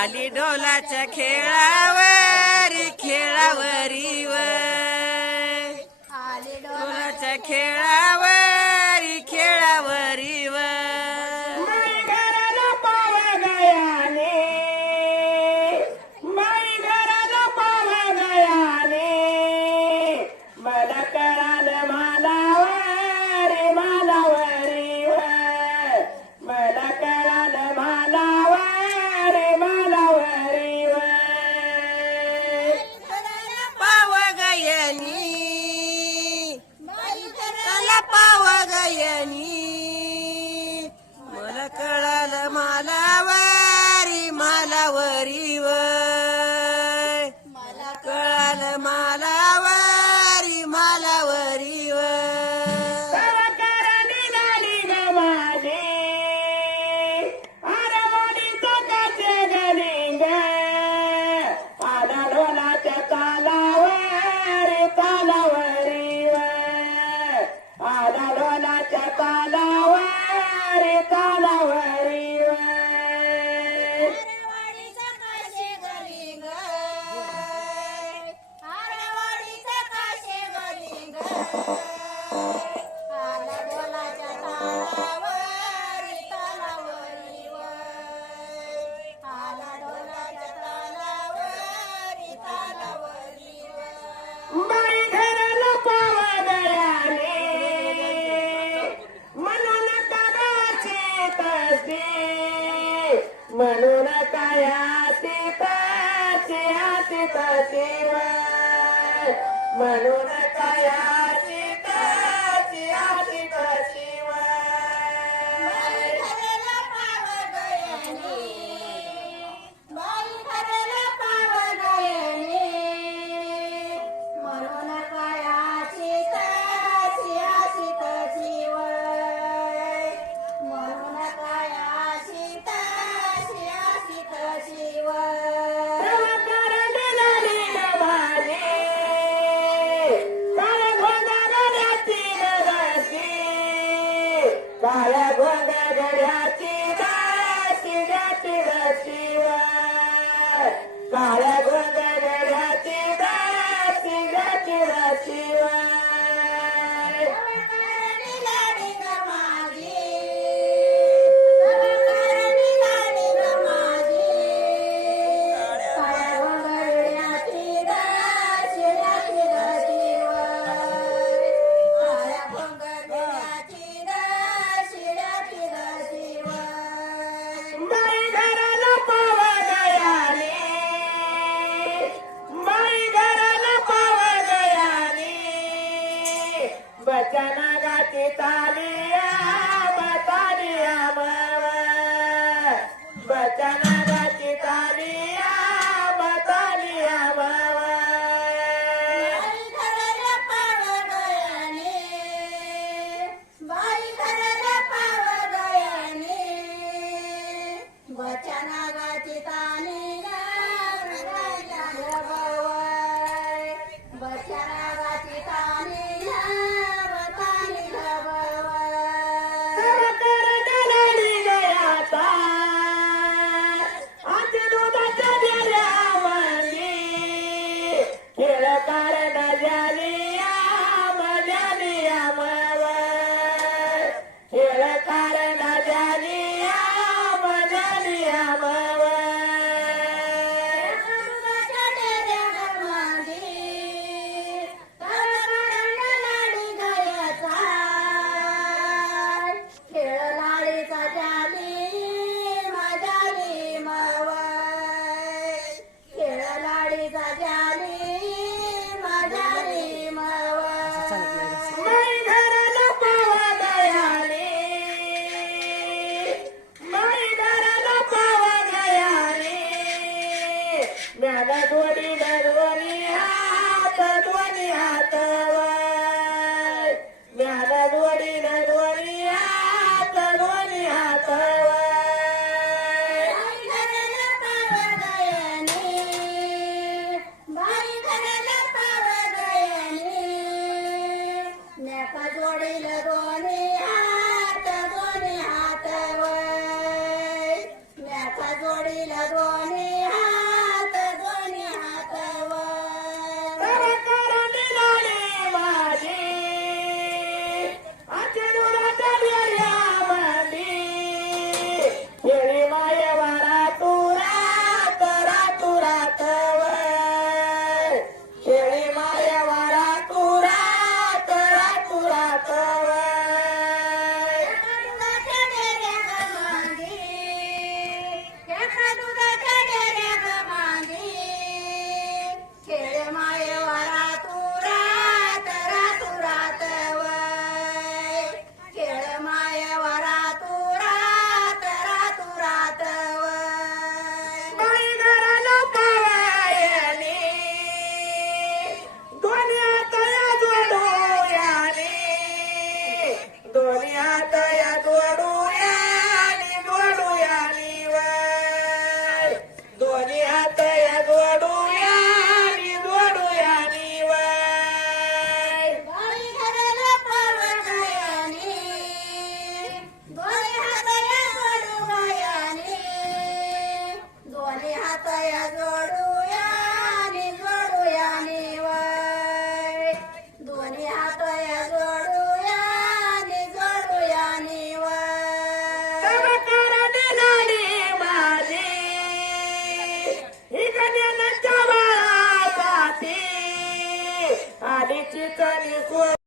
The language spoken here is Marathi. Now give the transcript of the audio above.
खाली ढोलाच खेळा म्हणून काय आती ताचे म्हणून काय काळ्या घोंगड्याची दाशिराची शिव काळ्या घोंगड्याची दाशिराची Shiv I got a boy.